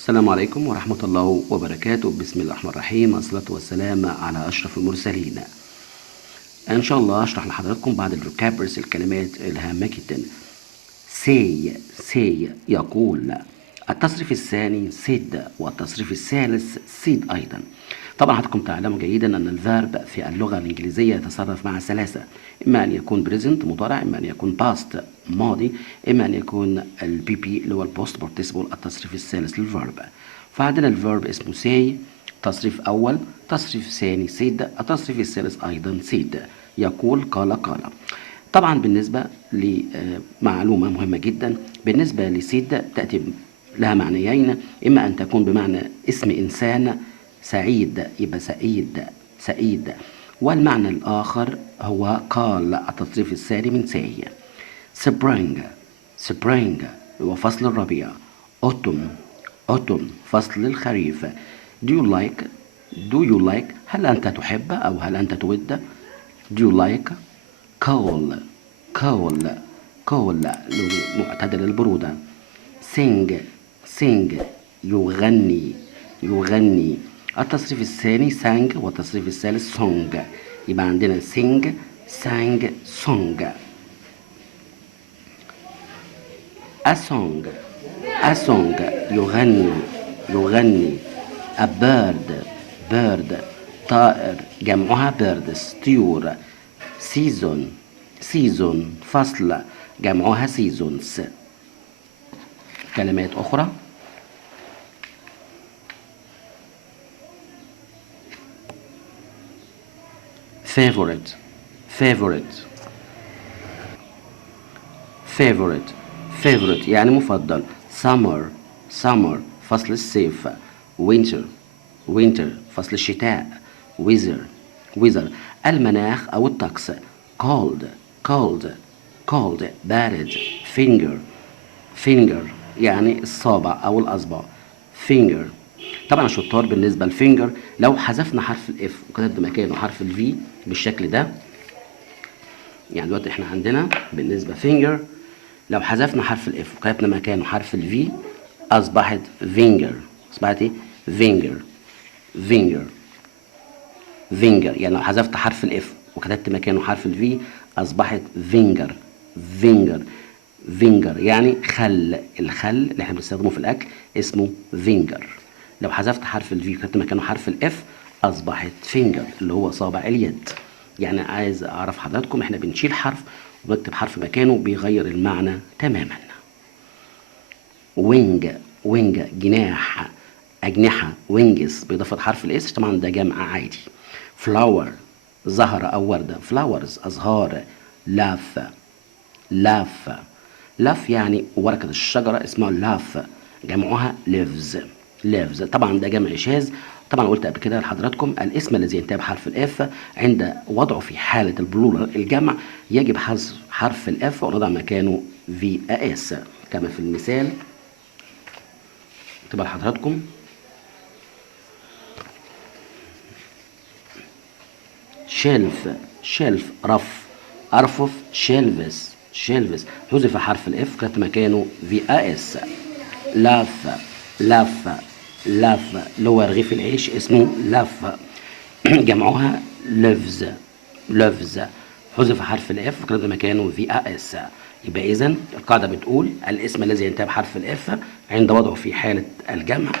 السلام عليكم ورحمة الله وبركاته. بسم الله الرحمن الرحيم، الصلاة والسلام على أشرف المرسلين. إن شاء الله أشرح لحضراتكم بعض الفوكابرز، الكلمات الهامة جدا. say يقول. التصريف الثاني said، والتصريف الثالث said أيضا. طبعا حضراتكم تعلموا جيدا أن الفيرب في اللغة الإنجليزية يتصرف مع ثلاثة، إما أن يكون present مضارع، إما أن يكون past ماضي، إما أن يكون البي بي اللي هو البوست بارتيسيبل التصريف الثالث للفيرب. فعندنا الفيرب اسمه say تصريف أول، تصريف ثاني said، التصريف الثالث أيضا said يقول قال. طبعا بالنسبة لمعلومة مهمة جدا، بالنسبة لسيد تأتي لها معنيين، إما أن تكون بمعنى اسم إنسان سعيد، يبقى سعيد، والمعنى الآخر هو قال التصريف الثاني من ساي. spring هو فصل الربيع. autumn فصل الخريف. do you like هل أنت تحب أو هل أنت تود. do you like cold معتدل البرودة. sing يغني. التصريف الثاني sang والتصريف الثالث song، يبقى عندنا sing sang song. a song يغني. a bird طائر جمعها birds طيور. season فصل جمعها seasons. كلمات أخرى favorite يعني مفضل. summer فصل الصيف. winter فصل الشتاء. weather المناخ أو الطقس. cold بارد. finger يعني الصابع أو الأصبع. finger. طبعا الشطار بالنسبة للفينجر لو حذفنا حرف الاف وكتبنا مكانه حرف الفي بالشكل ده، يعني دلوقتي احنا عندنا بالنسبة فينجر لو حذفنا حرف الاف وكتبنا مكانه حرف الفي أصبحت فينجر. أصبحت ايه؟ فينجر. يعني لو حذفت حرف الاف وكتبت مكانه حرف الفي أصبحت فينجر. يعني الخل اللي احنا بنستخدمه في الأكل اسمه فينجر. لو حذفت حرف الفي وكتبت مكانه حرف الاف أصبحت فينجر اللي هو صابع اليد. يعني عايز أعرف حضراتكم احنا بنشيل حرف وبنكتب حرف مكانه بيغير المعنى تماما. wing جناح، أجنحة. wings بإضافة حرف الاس، طبعا ده جمع عادي. flower زهرة أو وردة. flowers أزهار. laugh يعني ورقة الشجرة اسمها laugh جمعها leaves. طبعا ده جمع شاذ. طبعا قلت قبل كده لحضراتكم الاسم الذي ينتهي بحرف الاف عند وضعه في حالة البلورال الجمع يجب حذف حرف الاف ونضع مكانه VAS كما في المثال. تبقى لحضراتكم shelf رف. أرفف shelves حذف حرف الاف كانت مكانه VAS. لاف اللي هو رغيف العيش اسمه لاف جمعها لوفز حذف حرف الاف وكانت مكانه VAS. يبقى إذن القاعدة بتقول الاسم الذي ينتهي بحرف الاف عند وضعه في حالة الجمع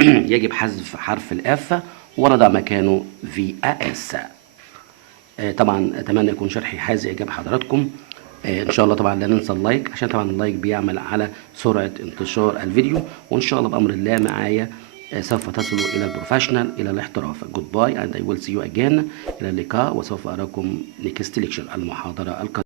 يجب حذف حرف الاف ونضع مكانه VAS. طبعا اتمنى يكون شرحي حازم اعجاب حضراتكم. ان شاء الله طبعا لا ننسى اللايك، عشان طبعا اللايك بيعمل على سرعه انتشار الفيديو، وان شاء الله بامر الله معايا سوف تصلوا الى البروفيشنال، الى الاحتراف. جود باي اند اي ويل سي يو اجين. الى اللقاء، وسوف اراكم نيكست ليكشر المحاضره القادمه.